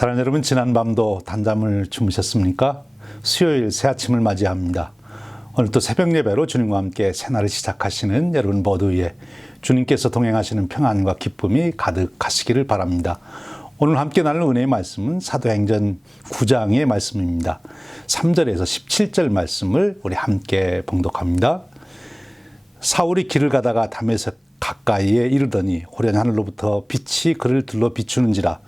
사랑하는 여러분, 지난밤도 단잠을 주무셨습니까? 수요일 새 아침을 맞이합니다. 오늘 또 새벽 예배로 주님과 함께 새날을 시작하시는 여러분 모두에 주님께서 동행하시는 평안과 기쁨이 가득하시기를 바랍니다. 오늘 함께 나눌 은혜의 말씀은 사도행전 9장의 말씀입니다. 3절에서 17절 말씀을 우리 함께 봉독합니다. 사울이 길을 가다가 담에색 가까이에 이르더니 호련히 하늘로부터 빛이 그를 둘러 비추는지라.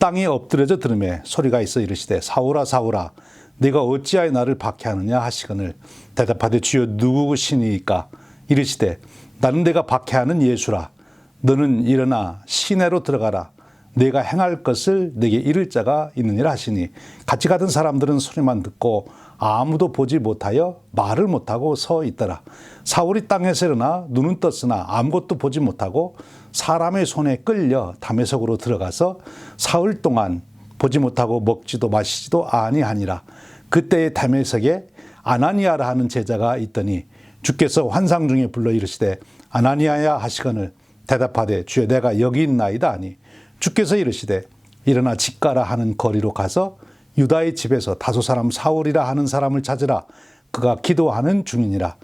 땅이 엎드려져 들음에 소리가 있어 이르시되 사울아 사울아 네가 어찌하여 나를 박해하느냐 하시거늘 대답하되 주여 누구시니까 이르시되 나는 내가 박해하는 예수라. 너는 일어나 시내로 들어가라. 내가 행할 것을 내게 이를 자가 있느니라 하시니 같이 가던 사람들은 소리만 듣고 아무도 보지 못하여 말을 못하고 서 있더라. 사울이 땅에서 일어나 눈은 떴으나 아무것도 보지 못하고 사람의 손에 끌려 담에석으로 들어가서 사흘 동안 보지 못하고 먹지도 마시지도 아니하니라. 그때의 담에석에 아나니아라 하는 제자가 있더니 주께서 환상 중에 불러 이르시되 아나니아야 하시거늘 대답하되 주여 내가 여기 있나이다 하니 주께서 이르시되 일어나 집 가라 하는 거리로 가서 유다의 집에서 다소 사람 사울이라 하는 사람을 찾으라. 그가 기도하는 중이니라.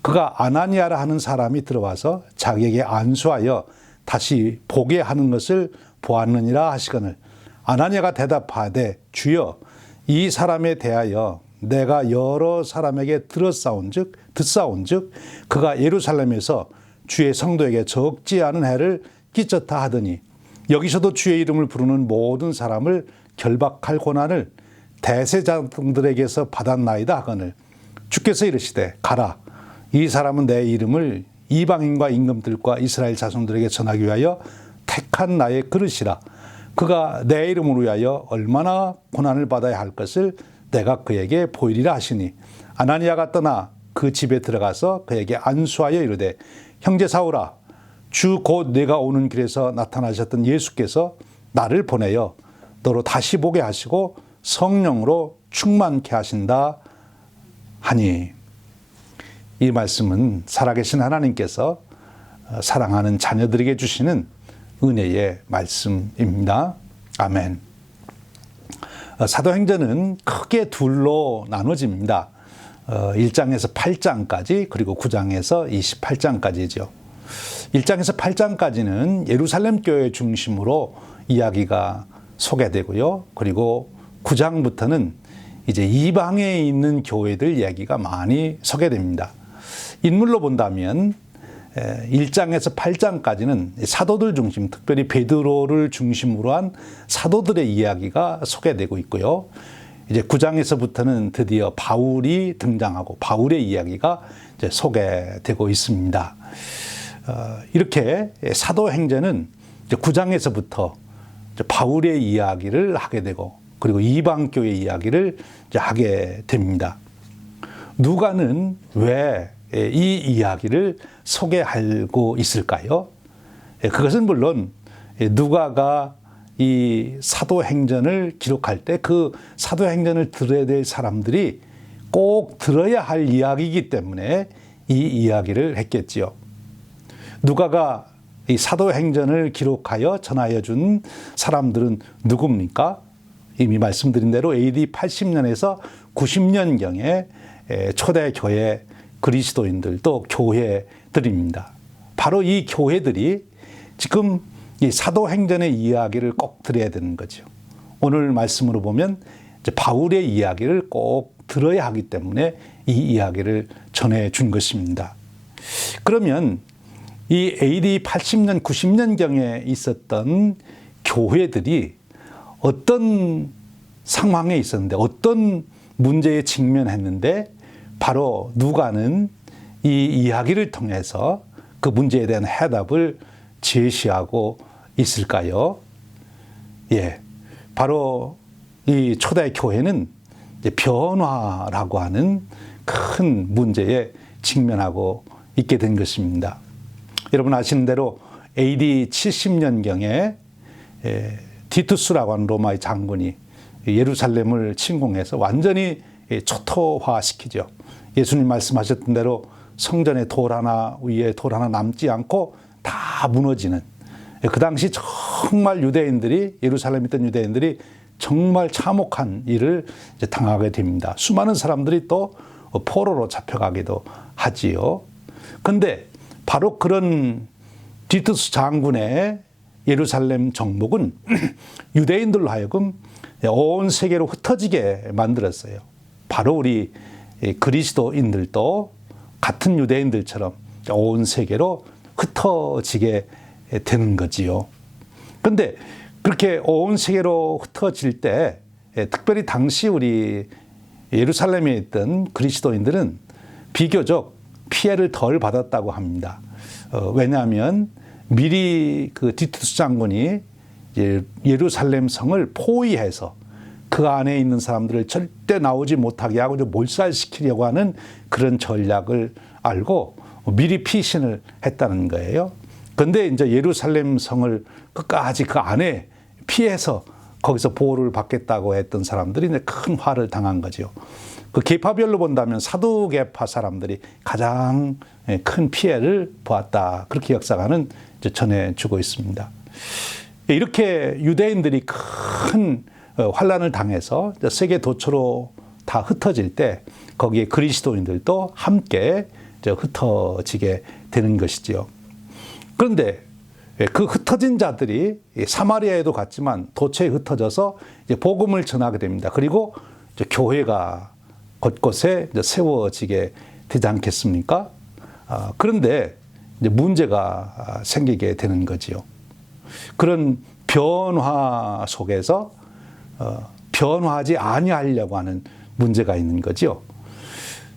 그가 아나니아라 하는 사람이 들어와서 자기에게 안수하여 다시 보게 하는 것을 보았느니라 하시거늘 아나니아가 대답하되 주여 이 사람에 대하여 내가 여러 사람에게 듣사온즉 그가 예루살렘에서 주의 성도에게 적지 않은 해를 끼쳤다 하더니 여기서도 주의 이름을 부르는 모든 사람을 결박할 고난을 대제사장들에게서 받았나이다 하거늘 주께서 이르시되 가라. 이 사람은 내 이름을 이방인과 임금들과 이스라엘 자손들에게 전하기 위하여 택한 나의 그릇이라. 그가 내 이름을 위하여 얼마나 고난을 받아야 할 것을 내가 그에게 보이리라 하시니 아나니아가 떠나 그 집에 들어가서 그에게 안수하여 이르되 형제 사울아 주 곧 내가 오는 길에서 나타나셨던 예수께서 나를 보내어 너로 다시 보게 하시고 성령으로 충만케 하신다 하니 이 말씀은 살아계신 하나님께서 사랑하는 자녀들에게 주시는 은혜의 말씀입니다. 아멘. 사도행전은 크게 둘로 나눠집니다. 1장에서 8장까지 그리고 9장에서 28장까지죠. 1장에서 8장까지는 예루살렘 교회 중심으로 이야기가 소개되고요. 그리고 9장부터는 이제 이방에 있는 교회들 이야기가 많이 소개됩니다. 인물로 본다면 1장에서 8장까지는 사도들 중심, 특별히 베드로를 중심으로 한 사도들의 이야기가 소개되고 있고요. 이제 9장에서부터는 드디어 바울이 등장하고 바울의 이야기가 이제 소개되고 있습니다. 이렇게 사도행전은 이제 9장에서부터 이제 바울의 이야기를 하게 되고 그리고 이방교회 이야기를 이제 하게 됩니다. 누가는 왜 이 이야기를 소개하고 있을까요? 그것은 물론 누가가 이 사도행전을 기록할 때 그 사도행전을 들어야 될 사람들이 꼭 들어야 할 이야기이기 때문에 이 이야기를 했겠지요. 누가가 이 사도행전을 기록하여 전하여 준 사람들은 누굽니까? 이미 말씀드린 대로 AD 80년에서 90년경에 초대교회 그리스도인들 또 교회들입니다. 바로 이 교회들이 지금 이 사도행전의 이야기를 꼭 들어야 되는 거죠. 오늘 말씀으로 보면 이제 바울의 이야기를 꼭 들어야 하기 때문에 이 이야기를 전해 준 것입니다. 그러면 이 AD 80년, 90년경에 있었던 교회들이 어떤 상황에 있었는데 어떤 문제에 직면했는데 바로 누가는 이 이야기를 통해서 그 문제에 대한 해답을 제시하고 있을까요? 예, 바로 이 초대 교회는 이제 변화라고 하는 큰 문제에 직면하고 있게 된 것입니다. 여러분 아시는 대로 AD 70년경에 디투스라고 하는 로마의 장군이 예루살렘을 침공해서 완전히 초토화시키죠. 예수님 말씀하셨던 대로 성전에 돌 하나 위에 돌 하나 남지 않고 다 무너지는, 그 당시 정말 유대인들이, 예루살렘에 있던 유대인들이 정말 참혹한 일을 이제 당하게 됩니다. 수많은 사람들이 또 포로로 잡혀가기도 하지요. 근데 바로 그런 디투스 장군의 예루살렘 정복은 유대인들로 하여금 온 세계로 흩어지게 만들었어요. 바로 우리 그리스도인들도 같은 유대인들처럼 온 세계로 흩어지게 되는 거지요. 근데 그렇게 온 세계로 흩어질 때 특별히 당시 우리 예루살렘에 있던 그리스도인들은 비교적 피해를 덜 받았다고 합니다. 왜냐하면 미리 그 디투스 장군이 예루살렘 성을 포위해서 그 안에 있는 사람들을 절대 나오지 못하게 하고 좀 몰살시키려고 하는 그런 전략을 알고 미리 피신을 했다는 거예요. 근데 이제 예루살렘 성을 끝까지 그 안에 피해서 거기서 보호를 받겠다고 했던 사람들이 이제 큰 화를 당한 거죠. 그 계파별로 본다면 사두계파 사람들이 가장 큰 피해를 보았다. 그렇게 역사가는 이제 전해주고 있습니다. 이렇게 유대인들이 큰 환란을 당해서 세계 도처로 다 흩어질 때 거기에 그리스도인들도 함께 흩어지게 되는 것이지요. 그런데 그 흩어진 자들이 사마리아에도 갔지만 도처에 흩어져서 이제 복음을 전하게 됩니다. 그리고 이제 교회가 곳곳에 이제 세워지게 되지 않겠습니까? 그런데 이제 문제가 생기게 되는 거지요. 그런 변화 속에서 변화하지 아니하려고 하는 문제가 있는 거죠.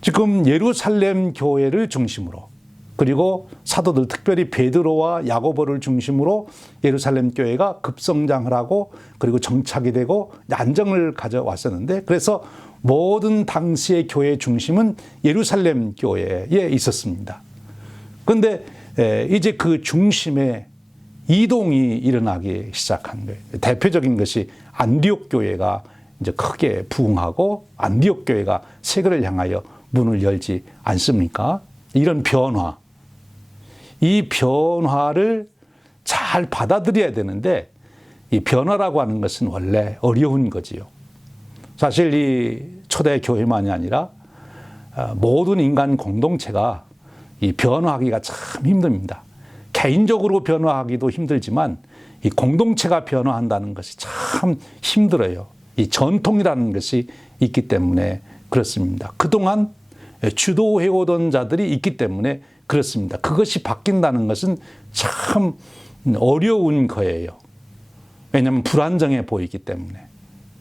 지금 예루살렘 교회를 중심으로 그리고 사도들 특별히 베드로와 야고보를 중심으로 예루살렘 교회가 급성장을 하고 그리고 정착이 되고 안정을 가져왔었는데 그래서 모든 당시의 교회 중심은 예루살렘 교회에 있었습니다. 그런데 이제 그 중심에 이동이 일어나기 시작한 거예요. 대표적인 것이 안디옥 교회가 이제 크게 부흥하고 안디옥 교회가 세계를 향하여 문을 열지 않습니까? 이런 변화, 이 변화를 잘 받아들여야 되는데 이 변화라고 하는 것은 원래 어려운 거지요. 사실 이 초대 교회만이 아니라 모든 인간 공동체가 이 변화하기가 참 힘듭니다. 개인적으로 변화하기도 힘들지만 이 공동체가 변화한다는 것이 참 힘들어요. 이 전통이라는 것이 있기 때문에 그렇습니다. 그동안 주도해오던 자들이 있기 때문에 그렇습니다. 그것이 바뀐다는 것은 참 어려운 거예요. 왜냐하면 불안정해 보이기 때문에.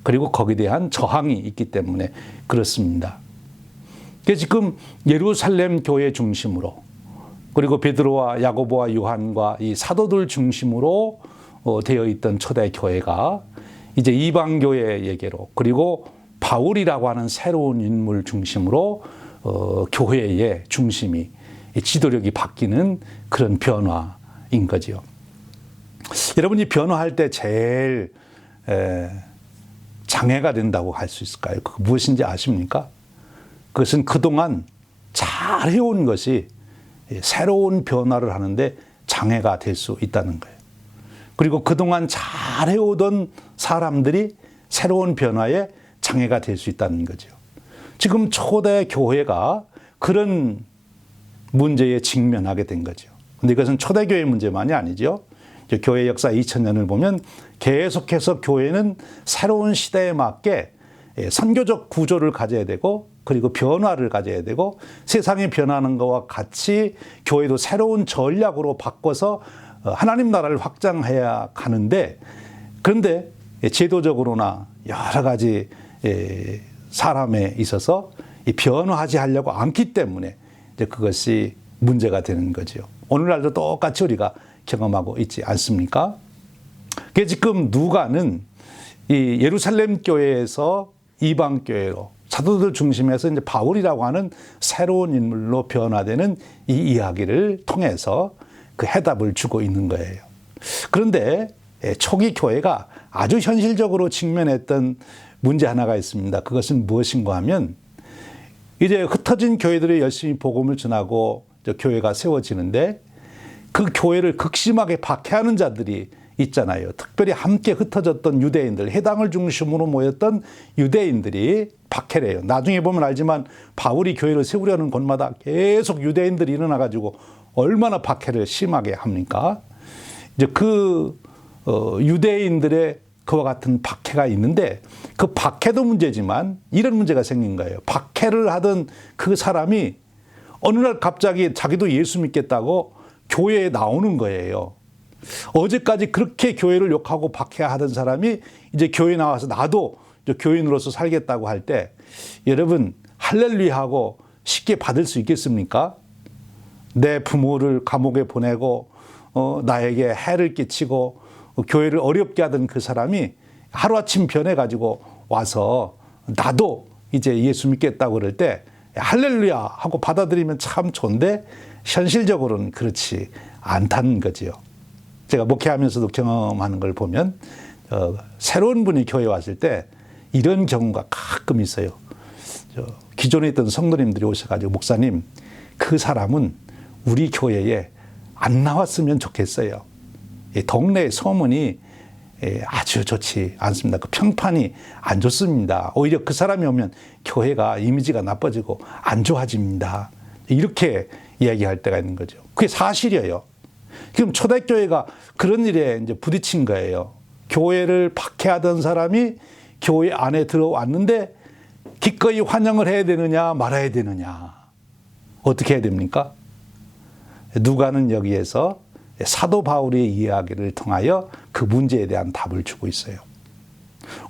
그리고 거기에 대한 저항이 있기 때문에 그렇습니다. 그래서 지금 예루살렘 교회 중심으로 그리고 베드로와 야고보와 요한과 이 사도들 중심으로 되어 있던 초대 교회가 이제 이방 교회에게로 그리고 바울이라고 하는 새로운 인물 중심으로 교회의 중심이 지도력이 바뀌는 그런 변화인 거지요. 여러분이 변화할 때 제일 장애가 된다고 할 수 있을까요? 그거 무엇인지 아십니까? 그것은 그동안 잘 해온 것이 새로운 변화를 하는데 장애가 될 수 있다는 거예요. 그리고 그동안 잘 해오던 사람들이 새로운 변화에 장애가 될 수 있다는 거죠. 지금 초대 교회가 그런 문제에 직면하게 된 거죠. 근데 이것은 초대교회 문제만이 아니죠. 교회 역사 2000년을 보면 계속해서 교회는 새로운 시대에 맞게 선교적 구조를 가져야 되고 그리고 변화를 가져야 되고 세상이 변하는 것과 같이 교회도 새로운 전략으로 바꿔서 하나님 나라를 확장해야 가는데 그런데 제도적으로나 여러 가지 사람에 있어서 변화하지 하려고 않기 때문에 이제 그것이 문제가 되는 거죠. 오늘날도 똑같이 우리가 경험하고 있지 않습니까? 그래서 지금 누가는 이 예루살렘 교회에서 이방 교회로 사도들 중심에서 이제 바울이라고 하는 새로운 인물로 변화되는 이 이야기를 통해서 그 해답을 주고 있는 거예요. 그런데 초기 교회가 아주 현실적으로 직면했던 문제 하나가 있습니다. 그것은 무엇인가 하면 이제 흩어진 교회들이 열심히 복음을 전하고 교회가 세워지는데 그 교회를 극심하게 박해하는 자들이 있잖아요. 특별히 함께 흩어졌던 유대인들, 해당을 중심으로 모였던 유대인들이 박해를 해요. 나중에 보면 알지만 바울이 교회를 세우려는 곳마다 계속 유대인들이 일어나가지고 얼마나 박해를 심하게 합니까? 이제 그 유대인들의 그와 같은 박해가 있는데 그 박해도 문제지만 이런 문제가 생긴 거예요. 박해를 하던 그 사람이 어느 날 갑자기 자기도 예수 믿겠다고 교회에 나오는 거예요. 어제까지 그렇게 교회를 욕하고 박해하던 사람이 이제 교회에 나와서 나도 교인으로서 살겠다고 할 때 여러분 할렐루야 하고 쉽게 받을 수 있겠습니까? 내 부모를 감옥에 보내고 나에게 해를 끼치고 교회를 어렵게 하던 그 사람이 하루아침 변해가지고 와서 나도 이제 예수 믿겠다고 그럴 때 할렐루야 하고 받아들이면 참 좋은데 현실적으로는 그렇지 않다는 거지요. 제가 목회하면서도 경험하는 걸 보면 새로운 분이 교회에 왔을 때 이런 경우가 가끔 있어요. 기존에 있던 성도님들이 오셔가지고 목사님 그 사람은 우리 교회에 안 나왔으면 좋겠어요. 동네 소문이 아주 좋지 않습니다. 그 평판이 안 좋습니다. 오히려 그 사람이 오면 교회가 이미지가 나빠지고 안 좋아집니다. 이렇게 이야기할 때가 있는 거죠. 그게 사실이에요. 지금 초대교회가 그런 일에 이제 부딪힌 거예요. 교회를 박해하던 사람이 교회 안에 들어왔는데 기꺼이 환영을 해야 되느냐 말아야 되느냐 어떻게 해야 됩니까? 누가는 여기에서 사도 바울의 이야기를 통하여 그 문제에 대한 답을 주고 있어요.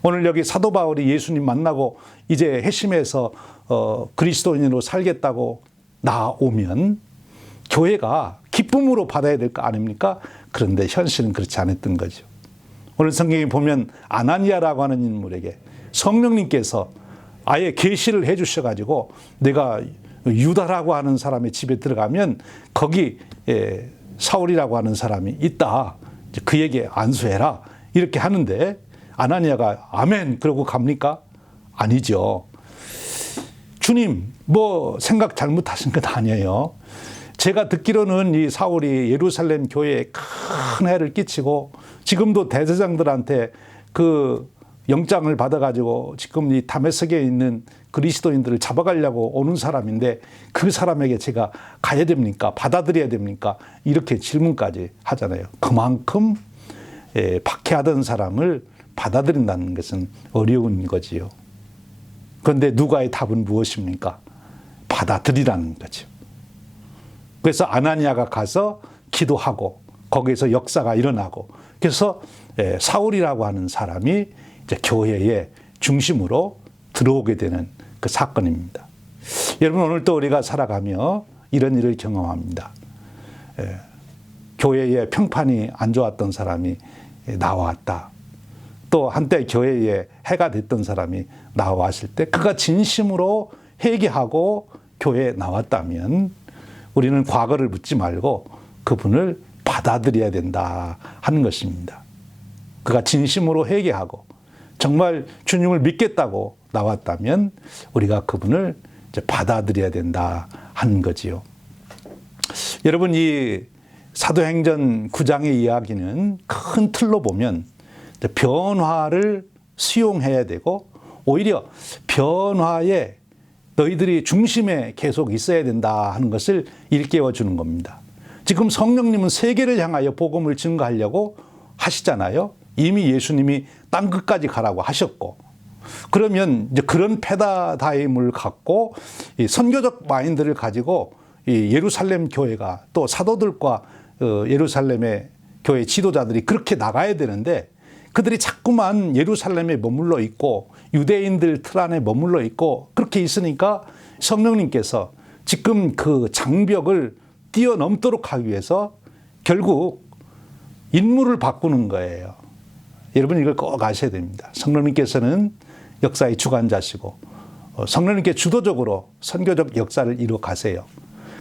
오늘 여기 사도 바울이 예수님 만나고 이제 회심해서 그리스도인으로 살겠다고 나오면 교회가 기쁨으로 받아야 될 거 아닙니까? 그런데 현실은 그렇지 않았던 거죠. 오늘 성경에 보면 아나니아라고 하는 인물에게 성령님께서 아예 계시를 해 주셔가지고 내가 유다라고 하는 사람의 집에 들어가면 거기 사울이라고 하는 사람이 있다. 그에게 안수해라. 이렇게 하는데 아나니아가 아멘 그러고 갑니까? 아니죠. 주님, 뭐 생각 잘못하신 것 아니에요. 제가 듣기로는 이 사울이 예루살렘 교회에 큰 해를 끼치고 지금도 대제사장들한테 그 영장을 받아가지고 지금 이 다메섹에 있는 그리스도인들을 잡아가려고 오는 사람인데 그 사람에게 제가 가야 됩니까? 받아들여야 됩니까? 이렇게 질문까지 하잖아요. 그만큼 박해하던 사람을 받아들인다는 것은 어려운 거지요. 그런데 누가의 답은 무엇입니까? 받아들이라는 거죠. 그래서 아나니아가 가서 기도하고 거기에서 역사가 일어나고 그래서 사울이라고 하는 사람이 이제 교회의 중심으로 들어오게 되는 그 사건입니다. 여러분 오늘 또 우리가 살아가며 이런 일을 경험합니다. 교회의 평판이 안 좋았던 사람이 나왔다. 또 한때 교회에 해가 됐던 사람이 나왔을 때 그가 진심으로 회개하고 교회에 나왔다면 우리는 과거를 묻지 말고 그분을 받아들여야 된다 하는 것입니다. 그가 진심으로 회개하고 정말 주님을 믿겠다고 나왔다면 우리가 그분을 이제 받아들여야 된다 하는 거지요. 여러분 이 사도행전 9장의 이야기는 큰 틀로 보면 변화를 수용해야 되고 오히려 변화에 너희들이 중심에 계속 있어야 된다 하는 것을 일깨워 주는 겁니다. 지금 성령님은 세계를 향하여 복음을 증거하려고 하시잖아요. 이미 예수님이 땅 끝까지 가라고 하셨고 그러면 이제 그런 패러다임을 갖고 이 선교적 마인드를 가지고 이 예루살렘 교회가 또 사도들과 예루살렘의 교회 지도자들이 그렇게 나가야 되는데 그들이 자꾸만 예루살렘에 머물러 있고 유대인들 틀 안에 머물러 있고 그렇게 있으니까 성령님께서 지금 그 장벽을 뛰어넘도록 하기 위해서 결국 인물을 바꾸는 거예요. 여러분 이걸 꼭 아셔야 됩니다. 성령님께서는 역사의 주관자시고 성령님께 주도적으로 선교적 역사를 이루어 가세요.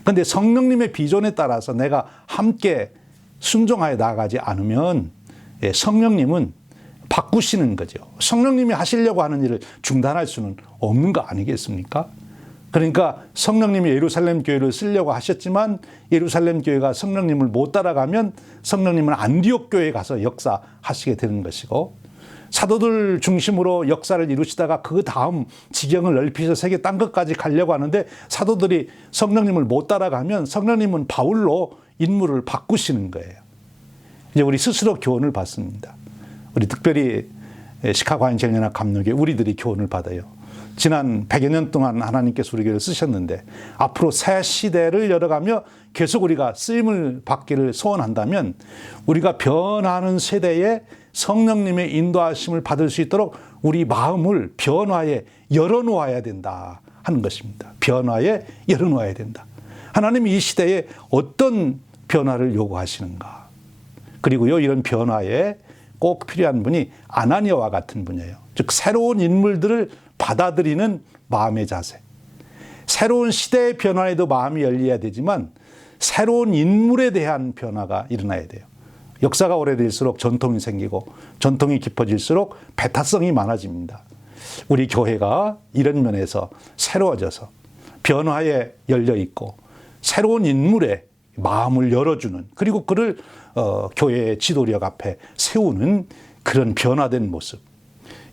그런데 성령님의 비전에 따라서 내가 함께 순종하여 나아가지 않으면 성령님은 바꾸시는 거죠. 성령님이 하시려고 하는 일을 중단할 수는 없는 거 아니겠습니까? 그러니까 성령님이 예루살렘 교회를 쓰려고 하셨지만 예루살렘 교회가 성령님을 못 따라가면 성령님은 안디옥 교회에 가서 역사하시게 되는 것이고 사도들 중심으로 역사를 이루시다가 그 다음 지경을 넓히셔서 세계 땅 끝까지 가려고 하는데 사도들이 성령님을 못 따라가면 성령님은 바울로 인물을 바꾸시는 거예요. 이제 우리 스스로 교훈을 받습니다. 우리 특별히 시카고 한인연합 감로교회 우리들이 교훈을 받아요. 지난 100여 년 동안 하나님께서 우리 교회를 쓰셨는데 앞으로 새 시대를 열어가며 계속 우리가 쓰임을 받기를 소원한다면 우리가 변하는 세대에 성령님의 인도하심을 받을 수 있도록 우리 마음을 변화에 열어놓아야 된다 하는 것입니다. 변화에 열어놓아야 된다. 하나님이 이 시대에 어떤 변화를 요구하시는가. 그리고요 이런 변화에 꼭 필요한 분이 아나니아와 같은 분이에요. 즉 새로운 인물들을 받아들이는 마음의 자세. 새로운 시대의 변화에도 마음이 열려야 되지만 새로운 인물에 대한 변화가 일어나야 돼요. 역사가 오래될수록 전통이 생기고 전통이 깊어질수록 배타성이 많아집니다. 우리 교회가 이런 면에서 새로워져서 변화에 열려 있고 새로운 인물에 마음을 열어주는 그리고 그를 교회의 지도력 앞에 세우는 그런 변화된 모습.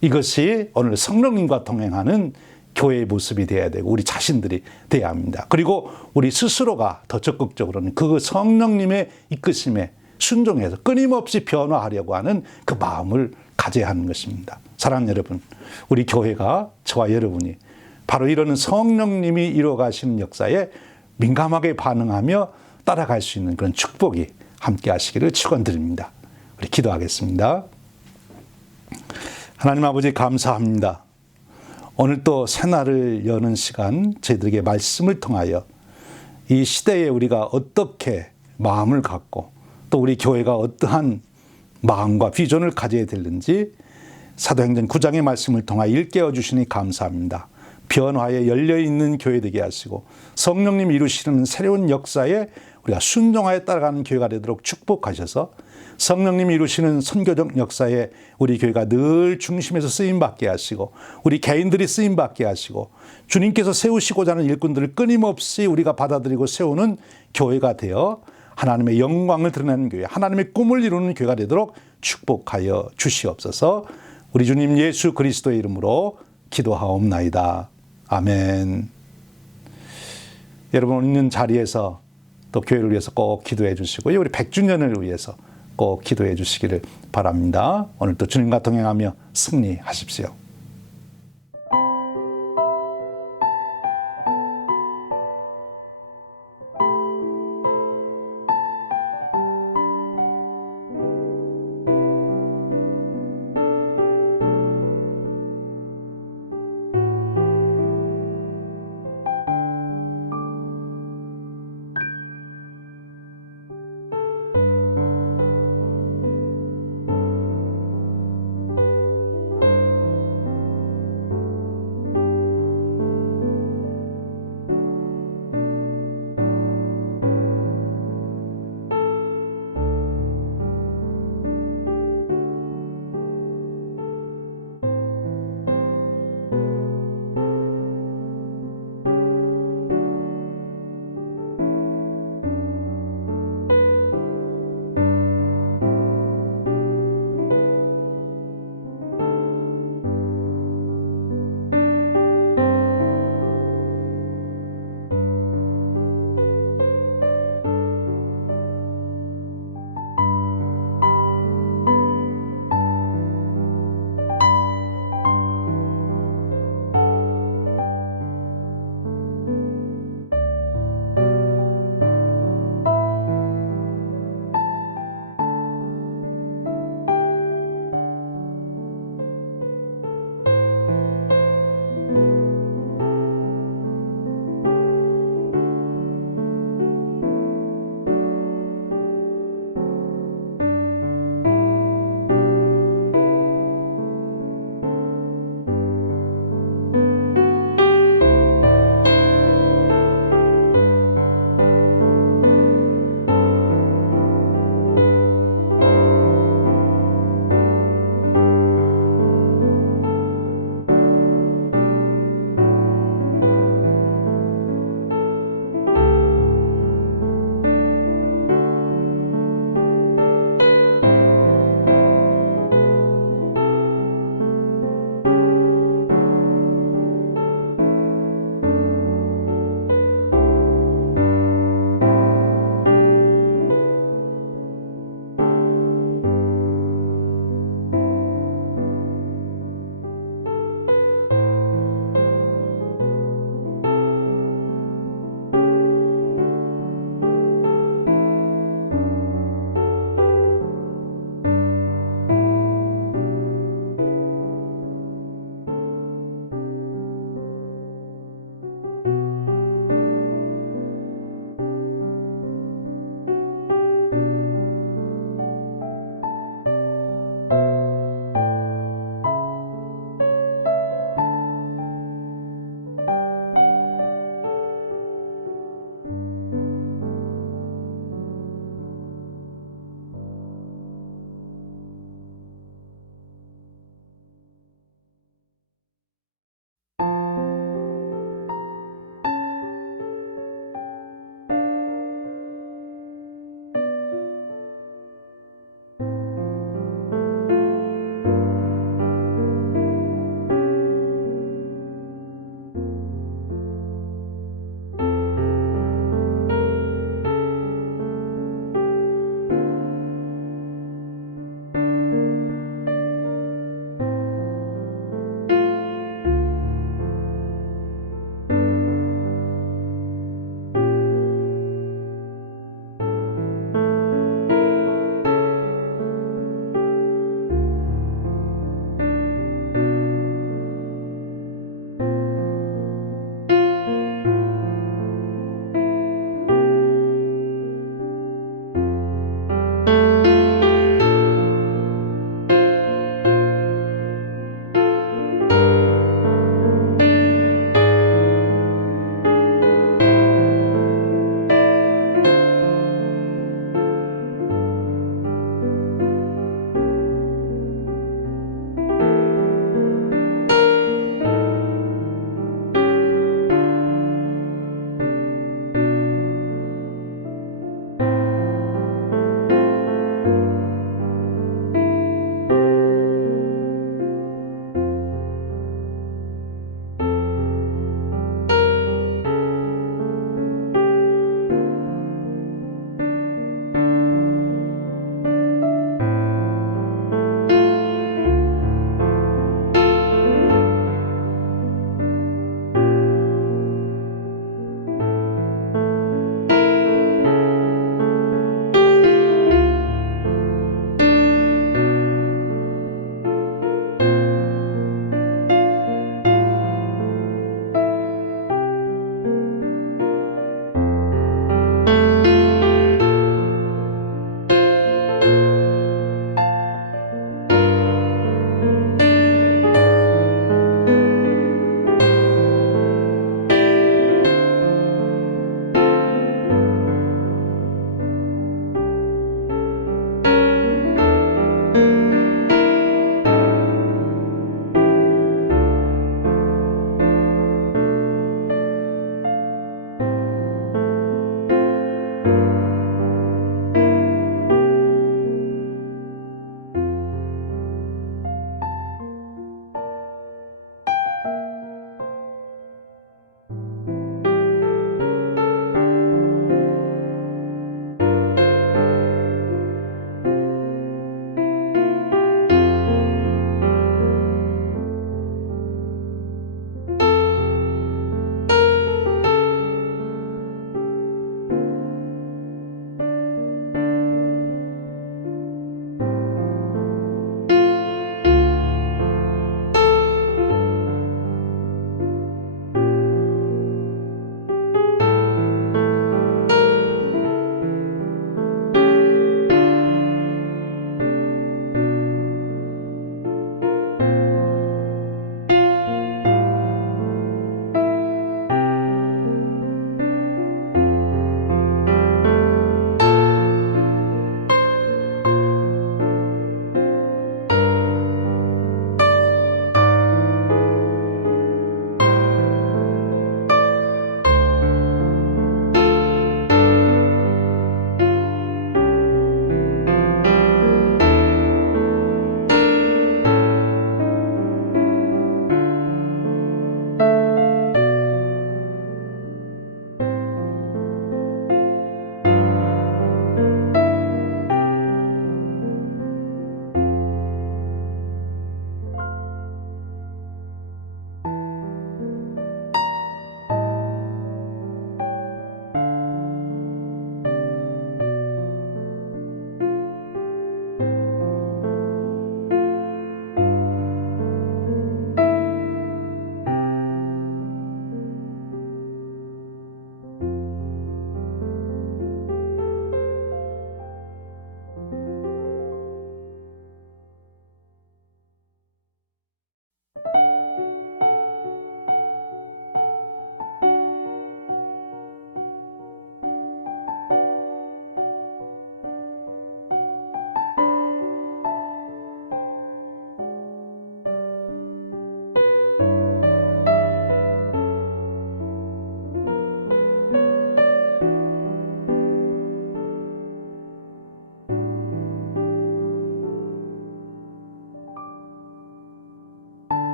이것이 오늘 성령님과 동행하는 교회의 모습이 되어야 되고 우리 자신들이 되어야 합니다. 그리고 우리 스스로가 더 적극적으로는 그 성령님의 이끄심에 순종해서 끊임없이 변화하려고 하는 그 마음을 가져야 하는 것입니다. 사랑하는 여러분, 우리 교회가 저와 여러분이 바로 이런 성령님이 이루어가시는 역사에 민감하게 반응하며 따라갈 수 있는 그런 축복이 함께 하시기를 축원드립니다. 우리 기도하겠습니다. 하나님 아버지 감사합니다. 오늘 또 새날을 여는 시간 저희들에게 말씀을 통하여 이 시대에 우리가 어떻게 마음을 갖고 또 우리 교회가 어떠한 마음과 비전을 가져야 되는지 사도행전 9장의 말씀을 통하여 일깨워 주시니 감사합니다. 변화에 열려있는 교회 되게 하시고 성령님 이루시는 새로운 역사에 우리가 순종하여 따라가는 교회가 되도록 축복하셔서 성령님이 이루시는 선교적 역사에 우리 교회가 늘 중심에서 쓰임받게 하시고 우리 개인들이 쓰임받게 하시고 주님께서 세우시고자 하는 일꾼들을 끊임없이 우리가 받아들이고 세우는 교회가 되어 하나님의 영광을 드러내는 교회, 하나님의 꿈을 이루는 교회가 되도록 축복하여 주시옵소서. 우리 주님 예수 그리스도의 이름으로 기도하옵나이다. 아멘. 여러분 있는 자리에서 또 교회를 위해서 꼭 기도해 주시고요. 우리 100주년을 위해서 꼭 기도해 주시기를 바랍니다. 오늘도 주님과 동행하며 승리하십시오.